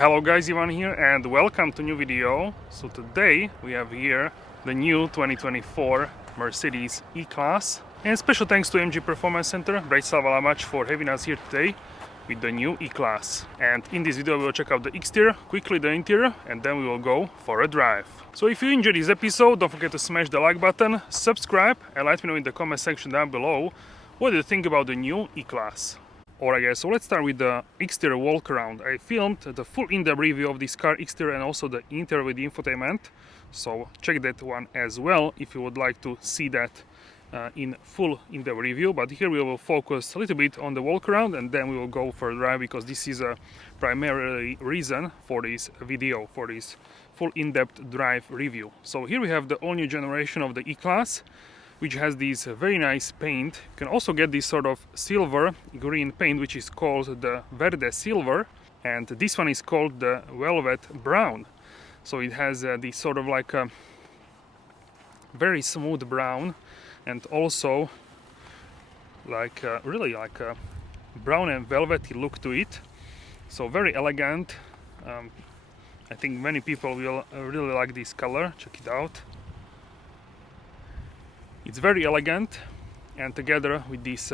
Hello guys, Ivan here and welcome to new video. So today we have here the new 2024 Mercedes E-Class, and special thanks to AMG Performance Center Bratislava-Lamač for having us here today with the new E-Class. And in this video we will check out the exterior, quickly the interior, and then we will go for a drive. So if you enjoyed this episode, don't forget to smash the like button, subscribe, and let me know in the comment section down below what do you think about the new E-Class. Alright guys, so let's start with the exterior walk around. I filmed the full in-depth review of this car exterior and also the interior with the infotainment, so check that one as well if you would like to see that in full in-depth review. But here we will focus a little bit on the walk around and then we will go for a drive, because this is a primarily reason for this video, for this full in-depth drive review. So here we have the all-new generation of the E-Class, which has this very nice paint. You can also get this sort of silver green paint, which is called the Verde Silver, and this one is called the Velvet Brown. So it has this sort of like a very smooth brown, and also like really like a brown and velvety look to it. So very elegant. I think many people will really like this color. Check it out. It's very elegant, and together with this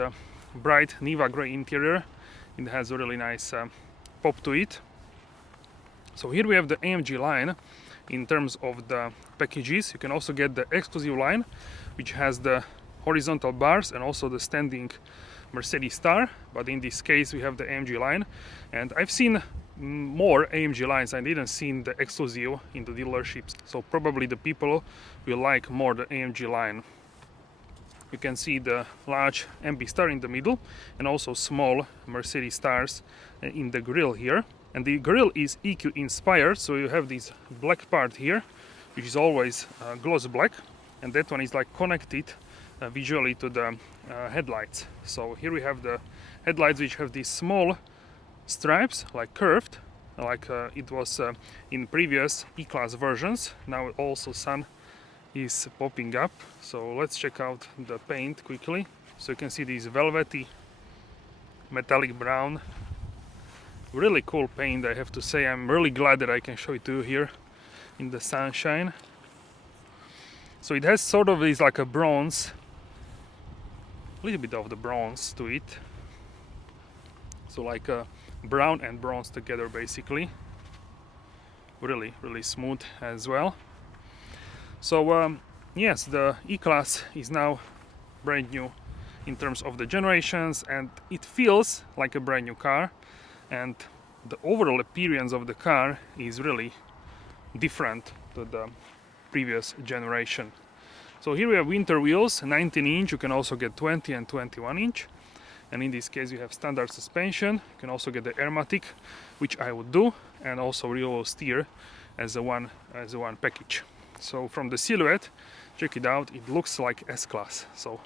bright Niva grey interior, it has a really nice pop to it. So here we have the AMG line in terms of the packages. You can also get the exclusive line, which has the horizontal bars and also the standing Mercedes star, but in this case we have the AMG line, and I've seen more AMG lines. I didn't see the exclusive in the dealerships, so probably the people will like more the AMG line. You can see the large MB star in the middle and also small Mercedes stars in the grille here. And the grille is EQ inspired, so you have this black part here, which is always gloss black, and that one is like connected visually to the headlights. So here we have the headlights, which have these small stripes, like curved, like it was in previous E-Class versions. Now also sun is popping up, so let's check out the paint quickly. So you can see this velvety metallic brown, really cool paint, I have to say. I'm really glad that I can show it to you here in the sunshine. So it has sort of this like a bronze, a little bit of the bronze to it, so like a brown and bronze together basically. Really smooth as well. So yes, the E-Class is now brand new in terms of the generations, and it feels like a brand new car, and the overall appearance of the car is really different to the previous generation. So here we have winter wheels, 19-inch. You can also get 20 and 21-inch, and in this case you have standard suspension. You can also get the Airmatic, which I would do, and also rear steer as a one package. So from the silhouette, check it out, it looks like S-Class. So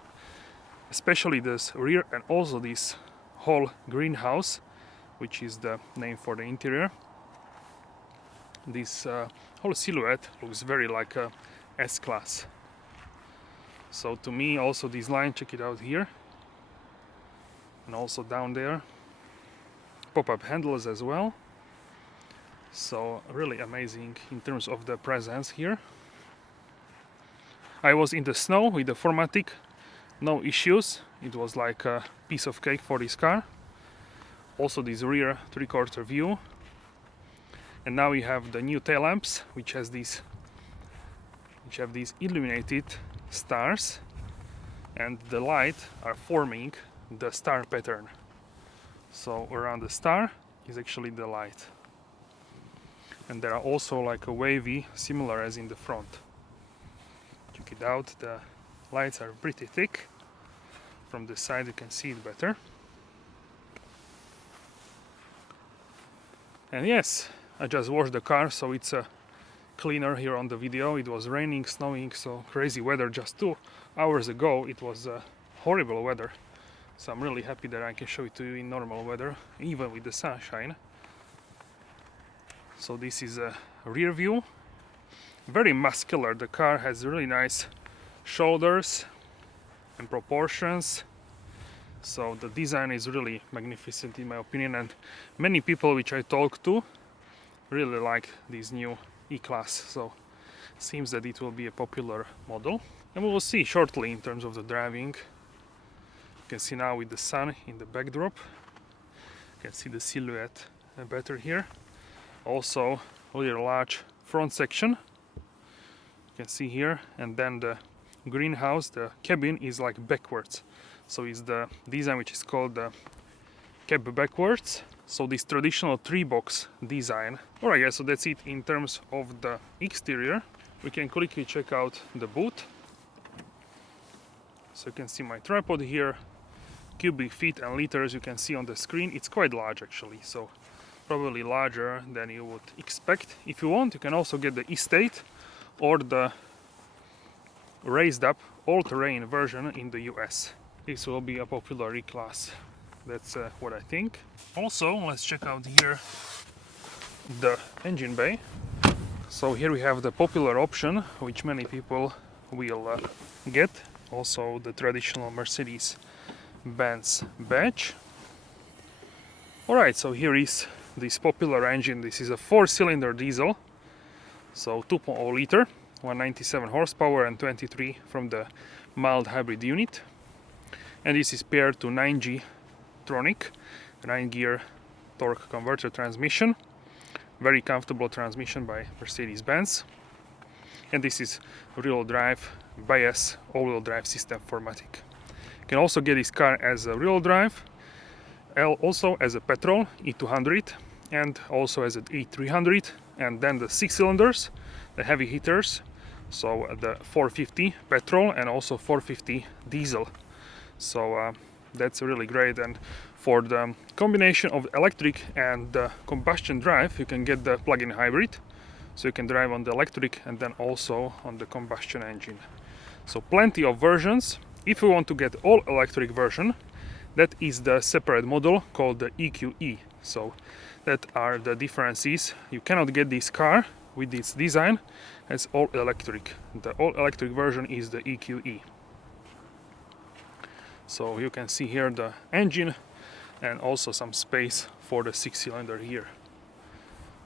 especially this rear and also this whole greenhouse, which is the name for the interior. This whole silhouette looks very like a S-Class. So to me also this line, check it out here, and also down there, pop-up handles as well. So really amazing in terms of the presence here. I was in the snow with the 4MATIC, no issues. It was like a piece of cake for this car. Also this rear three-quarter view. And now we have the new tail lamps, which have these illuminated stars, and the light are forming the star pattern. So around the star is actually the light. And there are also like a wavy, similar as in the front. Check it out, the lights are pretty thick. From the side you can see it better. And yes, I just washed the car, so it's cleaner here on the video. It was raining, snowing, so crazy weather. Just 2 hours ago it was horrible weather. So I'm really happy that I can show it to you in normal weather, even with the sunshine. So this is a rear view. Very muscular. The car has really nice shoulders and proportions. So the design is really magnificent in my opinion, and many people which I talk to really like this new E-Class, so seems that it will be a popular model, and we will see shortly in terms of the driving. You can see now with the sun in the backdrop, you can see the silhouette better here. Also a little large front section, you can see here, and then the greenhouse, the cabin is like backwards, so it's the design which is called the cab backwards, so this traditional 3-box design. Alright guys, so that's it in terms of the exterior. We can quickly check out the boot. So you can see my tripod here, cubic feet and liters you can see on the screen. It's quite large actually, so probably larger than you would expect. If you want, you can also get the Estate or the raised up all-terrain version in the US. This will be a popular E-Class, that's what I think. Also, let's check out here the engine bay. So here we have the popular option which many people will get, also the traditional Mercedes-Benz badge. Alright, so here is this popular engine. This is a 4-cylinder diesel, so 2.0 liter, 197 horsepower and 23 from the mild hybrid unit, and this is paired to 9G Tronic 9-gear torque converter transmission, very comfortable transmission by Mercedes-Benz, and this is rear-wheel drive bias all-wheel drive system for Matic. You can also get this car as a rear-wheel drive, also as a petrol E200 and also as an E300, and then the 6 cylinders, the heavy hitters, so the 450 petrol and also 450 diesel. So that's really great, and for the combination of electric and combustion drive you can get the plug-in hybrid, so you can drive on the electric and then also on the combustion engine. So plenty of versions. If you want to get all electric version, that is the separate model called the EQE. So that are the differences. You cannot get this car with this design as all electric. The all electric version is the EQE. So you can see here the engine and also some space for the 6-cylinder here.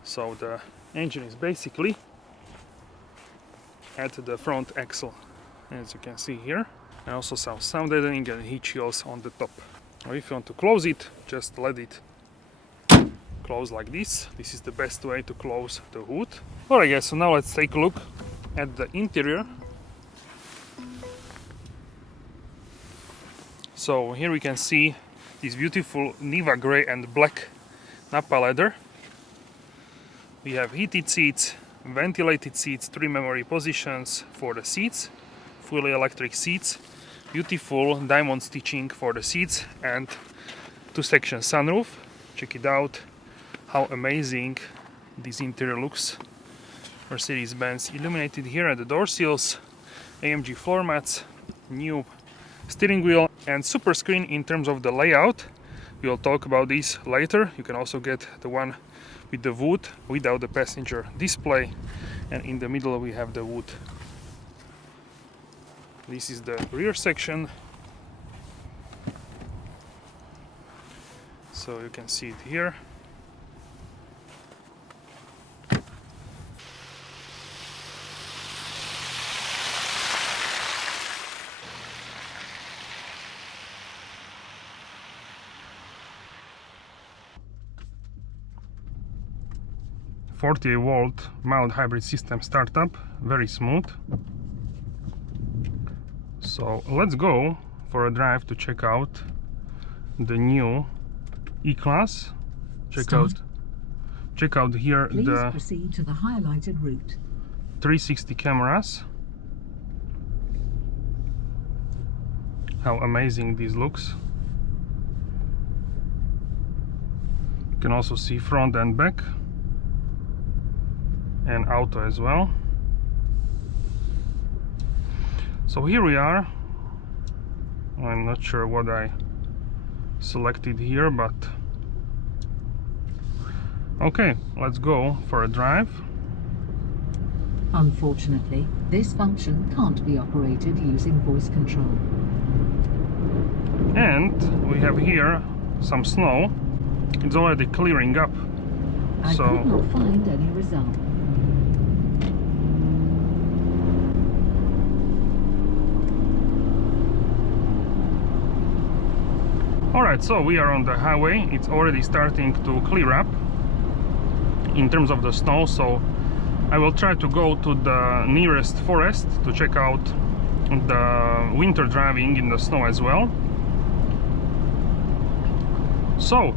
So the engine is basically at the front axle, as you can see here, and also some sound deadening and heat shields on the top. Now if you want to close it, just let it close like this. This is the best way to close the hood. Alright guys, so now let's take a look at the interior. So here we can see this beautiful Niva grey and black Nappa leather. We have heated seats, ventilated seats, 3 memory positions for the seats, fully electric seats, beautiful diamond stitching for the seats, and 2-section sunroof. Check it out, how amazing this interior looks. Mercedes-Benz illuminated here at the door sills, AMG floor mats, new steering wheel, and super screen in terms of the layout. We will talk about this later. You can also get the one with the wood without the passenger display, and in the middle we have the wood. This is the rear section, so you can see it here. .48-volt mild hybrid system startup, very smooth. So let's go for a drive to check out the new E-Class. Check out here. Please the proceed to the highlighted route. 360 cameras. How amazing this looks. You can also see front and back, and auto as well. So here we are. I'm not sure what I selected here, but okay, let's go for a drive. Unfortunately, this function can't be operated using voice control. And we have here some snow. It's already clearing up I So could not find any result. alright, so we are on the highway. It's already starting to clear up in terms of the snow, so I will try to go to the nearest forest to check out the winter driving in the snow as well. So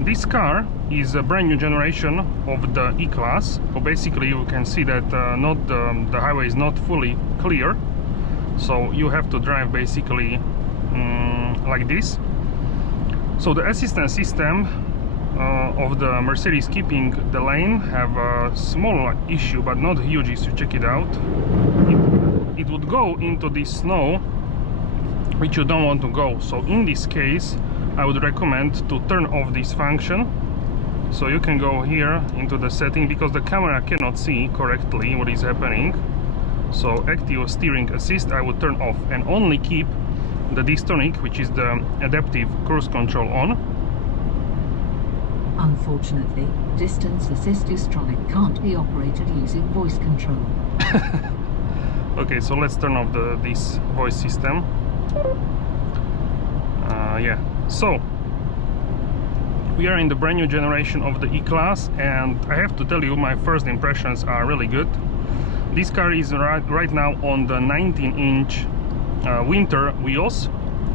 this car is a brand new generation of the E-Class. So basically you can see that the highway is not fully clear, so you have to drive basically like this. So the assistance system of the Mercedes keeping the lane have a small issue, but not huge if you check it out. It would go into this snow which you don't want to go. So in this case I would recommend to turn off this function. So you can go here into the setting, because the camera cannot see correctly what is happening. So active steering assist I would turn off and only keep the distonic, which is the adaptive cruise control, on. Unfortunately, distance assist Ustronic can't be operated using voice control. Okay, so let's turn off this voice system. Yeah, so we are in the brand new generation of the E-Class, and I have to tell you my first impressions are really good. This car is right now on the 19-inch winter wheels,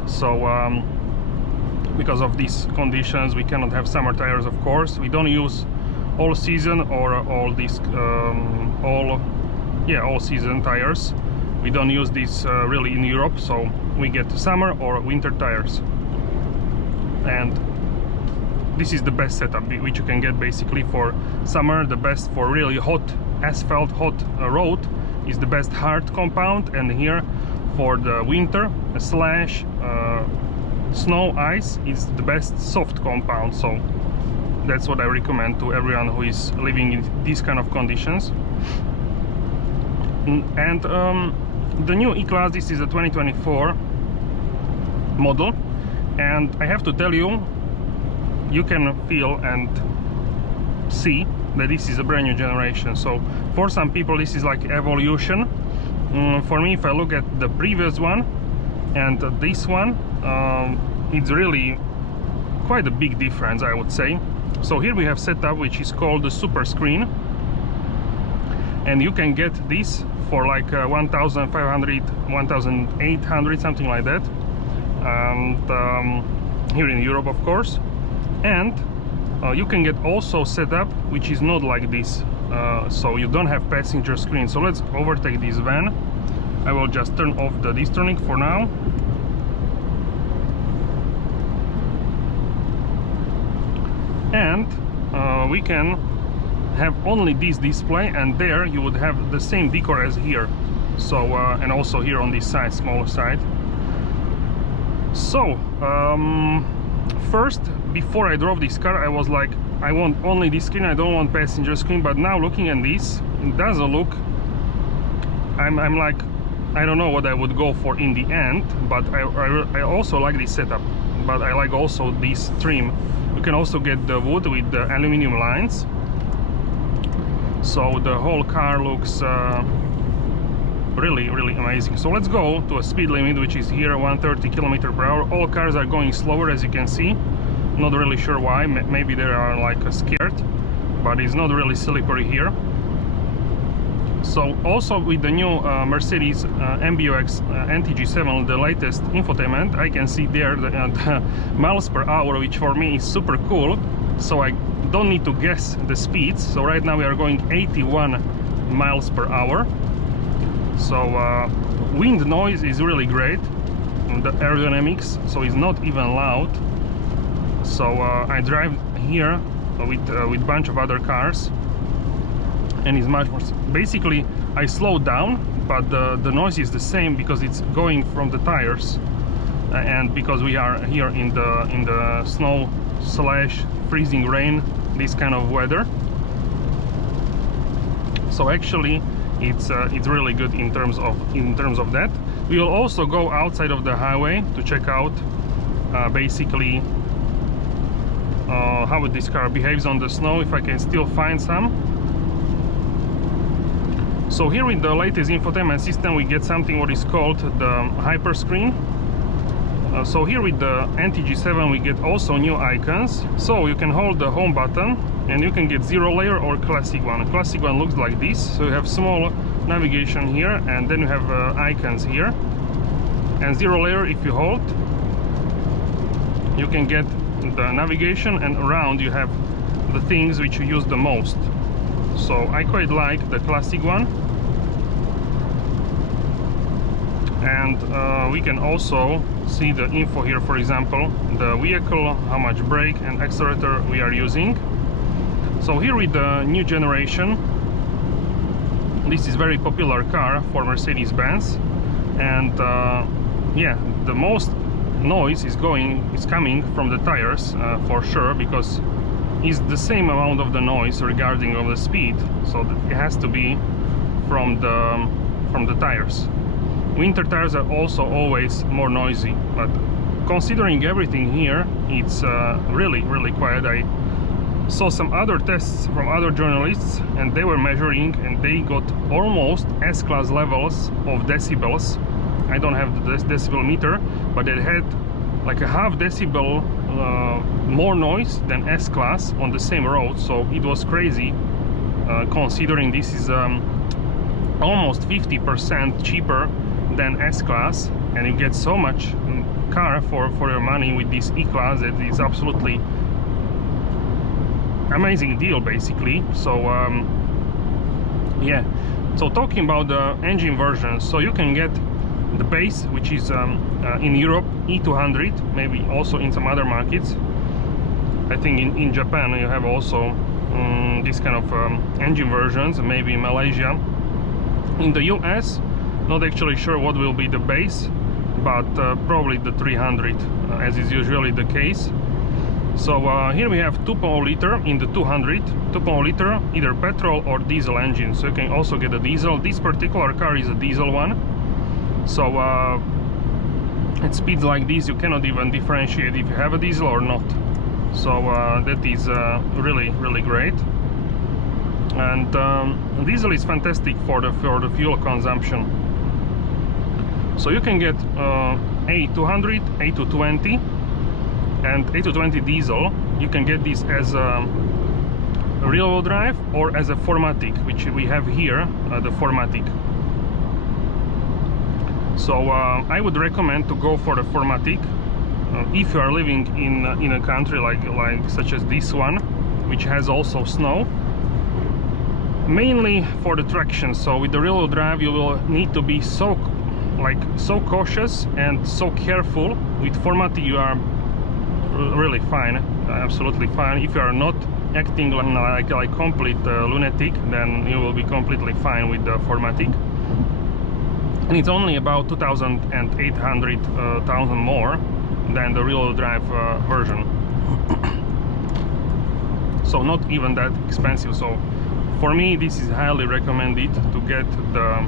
so because of these conditions we cannot have summer tires, of course. We don't use all season or all season tires. We don't use this really in Europe, so we get summer or winter tires. And this is the best setup which you can get basically for summer. The best for really hot asphalt, hot road is the best hard compound, and here for the winter slash snow ice is the best soft compound. So that's what I recommend to everyone who is living in these kind of conditions. And the new E-Class, this is a 2024 model, and I have to tell you, you can feel and see that this is a brand new generation. So for some people this is like evolution. For me, if I look at the previous one and this one, it's really quite a big difference, I would say. So here we have setup which is called the super screen, and you can get this for like 1,500, 1,800, something like that, and here in Europe, of course. And you can get also setup which is not like this, so you don't have passenger screen. So let's overtake this van. I will just turn off the distonic for now. And we can have only this display, and there you would have the same decor as here. So and also here on this side, smaller side. So first, before I drove this car, I was like, I want only this screen, I don't want passenger screen. But now looking at this, it doesn't look, I'm like, I don't know what I would go for in the end, but I also like this setup. But I like also this trim. You can also get the wood with the aluminum lines, so the whole car looks really amazing. So let's go to a speed limit, which is here 130 km/h. All cars are going slower, as you can see. Not really sure why. Maybe they are like scared, but it's not really slippery here. So also with the new Mercedes MBUX NTG7, the latest infotainment, I can see there the miles per hour, which for me is super cool. So I don't need to guess the speeds. So right now we are going 81 miles per hour. So wind noise is really great, the aerodynamics, so it's not even loud. So I drive here with bunch of other cars, and it's much more. Basically I slow down, but the noise is the same because it's going from the tires, and because we are here in the snow slash freezing rain, this kind of weather. So actually it's really good in terms of that. We will also go outside of the highway to check out basically how this car behaves on the snow, if I can still find some. So here with the latest infotainment system we get something what is called the hyper screen. So here with the AMG Sedan we get also new icons. So you can hold the home button and you can get zero layer or classic one. Classic one looks like this, so you have small navigation here and then you have icons here. And zero layer, if you hold, you can get the navigation, and around you have the things which you use the most. So I quite like the classic one. And we can also see the info here, for example, the vehicle, how much brake and accelerator we are using. So here with the new generation, this is very popular car for Mercedes-Benz, and yeah, the most noise is coming from the tires for sure, because it's the same amount of the noise regarding of the speed, so it has to be from the tires. Winter tires are also always more noisy, but considering everything here, it's really quiet. I saw some other tests from other journalists and they were measuring and they got almost S-Class levels of decibels. I don't have the decibel meter, but it had like a half decibel more noise than S-Class on the same road, so it was crazy considering this is almost 50% cheaper than S-Class, and you get so much car for your money with this E-Class that it's absolutely amazing deal basically. So yeah, so talking about the engine versions, so you can get the base, which is in Europe E200, maybe also in some other markets. I think in Japan you have also this kind of engine versions, maybe in Malaysia. In the US, not actually sure what will be the base, but probably the 300 as is usually the case. So here we have 2.0 liter in the 200, 2.0 liter either petrol or diesel engine, so you can also get a diesel. This particular car is a diesel one, so at speeds like this you cannot even differentiate if you have a diesel or not, so that is really great. And diesel is fantastic for the fuel consumption. So you can get A200, A220 and A220 diesel. You can get this as a rear-wheel drive or as a 4MATIC, which we have here, the 4MATIC. So I would recommend to go for the 4MATIC if you are living in a country like such as this one, which has also snow. Mainly for the traction. So with the rear-wheel drive you will need to be so cautious and so careful. With 4MATIC you are really fine, absolutely fine. If you are not acting like complete lunatic, then you will be completely fine with the 4MATIC. And it's only about 2,800 more than the rear-wheel drive version. So not even that expensive. So for me this is highly recommended to get the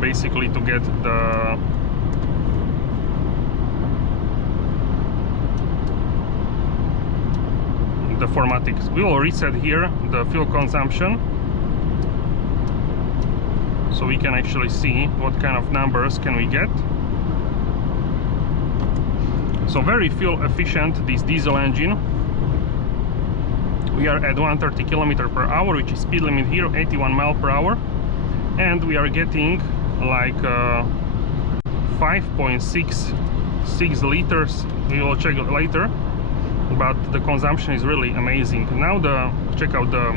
basically to get the the 4MATIC. We will reset here the fuel consumption, so we can actually see what kind of numbers can we get. So very fuel efficient, this diesel engine. We are at 130 km/h, which is speed limit here, 81 mph, and we are getting like 5.66 liters. We will check it later, but the consumption is really amazing. Now check out the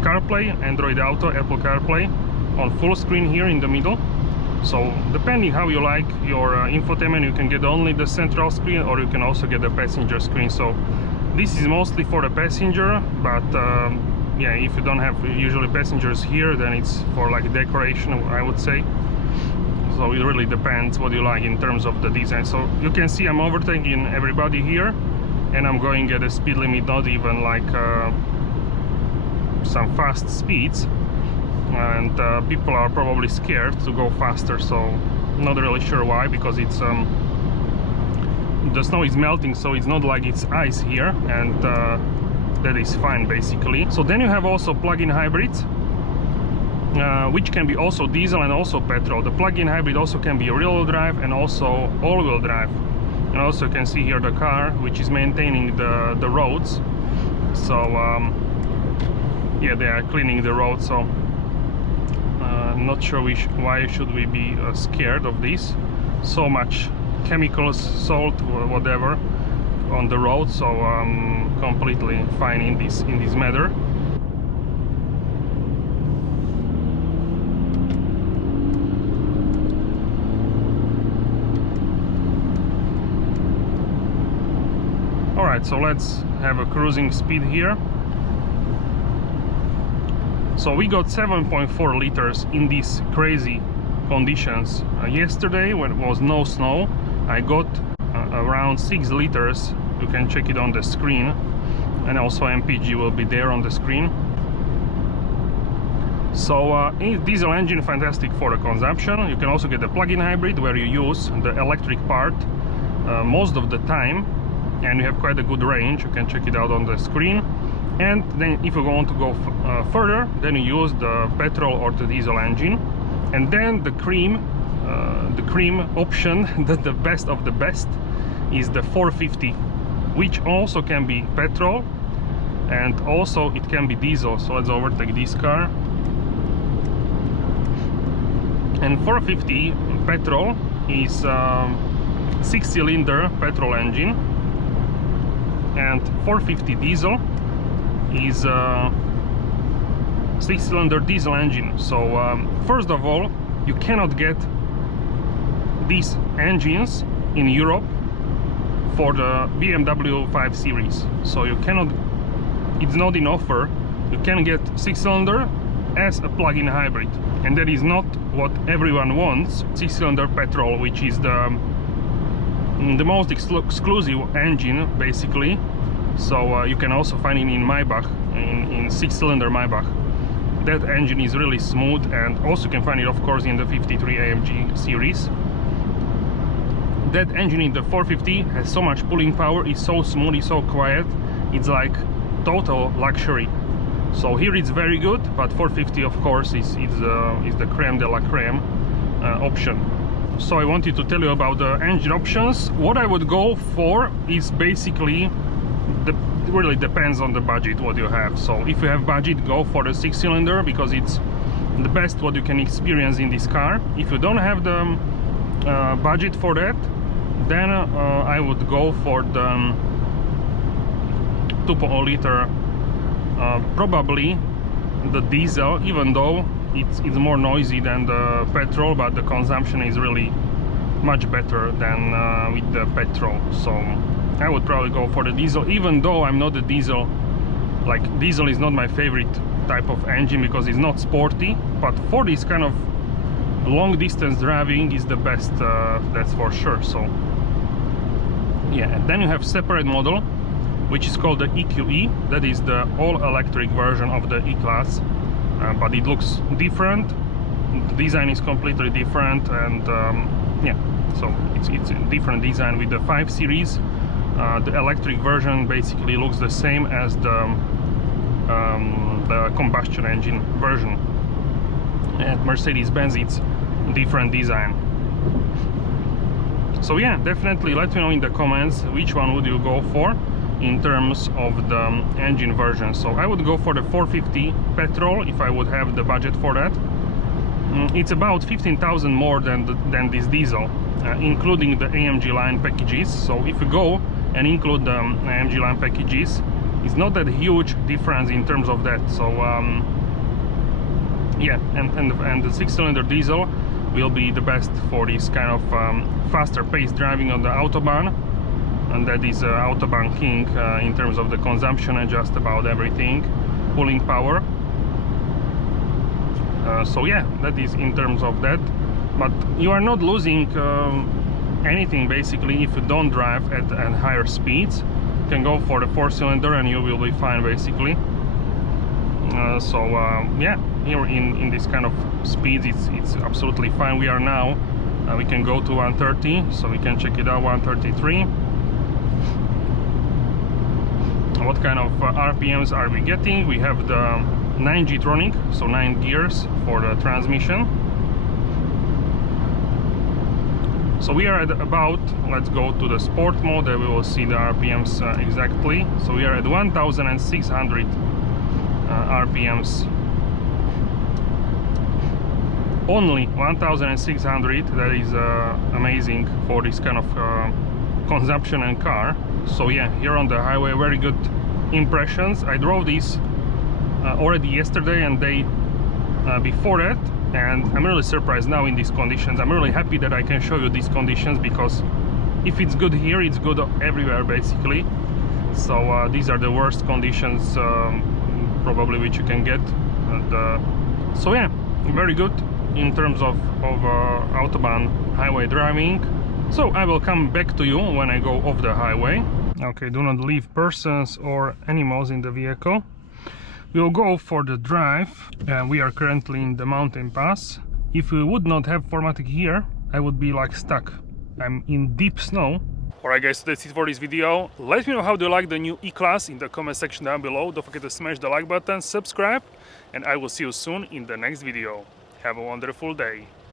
CarPlay, Android Auto, Apple CarPlay on full screen here in the middle. So depending how you like your infotainment, you can get only the central screen or you can also get the passenger screen. So this is mostly for the passenger, but yeah, if you don't have usually passengers here, then it's for like decoration, I would say. So it really depends what you like in terms of the design. So you can see I'm overtaking everybody here, and I'm going at a speed limit, not even like some fast speeds, and people are probably scared to go faster. So not really sure why, because it's the snow is melting, so it's not like it's ice here, and that is fine basically. So then you have also plug-in hybrids, which can be also diesel and also petrol. The plug-in hybrid also can be rear-wheel drive and also all-wheel drive. And also you can see here the car which is maintaining the roads. So yeah, they are cleaning the road, so not sure why should we be scared of this. So much chemicals, salt or whatever on the road, so completely fine in this matter. Alright, so let's have a cruising speed here. So we got 7.4 liters in these crazy conditions. Yesterday, when it was no snow, I got around 6 liters. You can check it on the screen, and also MPG will be there on the screen. So diesel engine, fantastic for the consumption. You can also get the plug-in hybrid where you use the electric part most of the time, and you have quite a good range. You can check it out on the screen. And then if you want to go further, then you use the petrol or the diesel engine. And then the cream option, the best of the best, is the 450, which also can be petrol and also it can be diesel. So let's overtake this car. And 450 petrol is 6-cylinder petrol engine, and 450 diesel is a 6-cylinder diesel engine. So first of all, you cannot get these engines in Europe for the BMW 5 Series. So you cannot, it's not in offer. You can get 6-cylinder as a plug-in hybrid, and that is not what everyone wants. 6-cylinder petrol, which is the most exclusive engine basically. So you can also find it in Maybach, in 6-cylinder Maybach. That engine is really smooth, and also you can find it of course in the 53 AMG series. That engine in the 450 has so much pulling power, is so smooth, is so quiet, it's like total luxury. So here it's very good, but 450 of course is the creme de la creme option. So I wanted to tell you about the engine options. What I would go for is basically, really depends on the budget what you have. So if you have budget, go for the 6-cylinder because it's the best what you can experience in this car. If you don't have the budget for that, then I would go for the 2.0 liter, probably the diesel, even though it's more noisy than the petrol, but the consumption is really much better than with the petrol. So I would probably go for the diesel, even though I'm not a diesel, like diesel is not my favorite type of engine because it's not sporty, but for this kind of long distance driving is the best, that's for sure. So yeah, and then you have separate model which is called the EQE. That is the all-electric version of the E-Class, but it looks different, the design is completely different, and yeah, so it's a different design with the 5 Series. The electric version basically looks the same as the combustion engine version. At Mercedes-Benz it's different design. So yeah, definitely let me know in the comments which one would you go for in terms of the engine version. So I would go for the 450 petrol if I would have the budget for that. It's about 15,000 more than this diesel, including the AMG line packages. So if you go and include the AMG line packages, it's not that huge difference in terms of that. So yeah, and the 6-cylinder diesel will be the best for this kind of faster paced driving on the autobahn, and that is autobahn king in terms of the consumption and just about everything, pulling power. So yeah, that is in terms of that, but you are not losing anything basically if you don't drive at higher speeds. You can go for the 4-cylinder and you will be fine basically. So yeah, here in this kind of speeds it's absolutely fine. We are now we can go to 130, so we can check it out, 133. what kind of RPMs are we getting. We have the 9G tronic, so 9 gears for the transmission. So we are at about, let's go to the sport mode, and we will see the RPMs exactly. So we are at 1600 RPMs. Only 1600, that is amazing for this kind of consumption and car. So yeah, here on the highway, very good impressions. I drove this already yesterday and day before that, and I'm really surprised now in these conditions. I'm really happy that I can show you these conditions, because if it's good here, it's good everywhere basically. So these are the worst conditions probably which you can get. And, so yeah, very good in terms of Autobahn highway driving. So I will come back to you when I go off the highway. Okay, do not leave persons or animals in the vehicle. We will go for the drive, and we are currently in the mountain pass. If we would not have 4MATIC here, I would be like stuck. I'm in deep snow. Alright guys, so that's it for this video. Let me know how do you like the new E-Class in the comment section down below. Don't forget to smash the like button, subscribe, and I will see you soon in the next video. Have a wonderful day.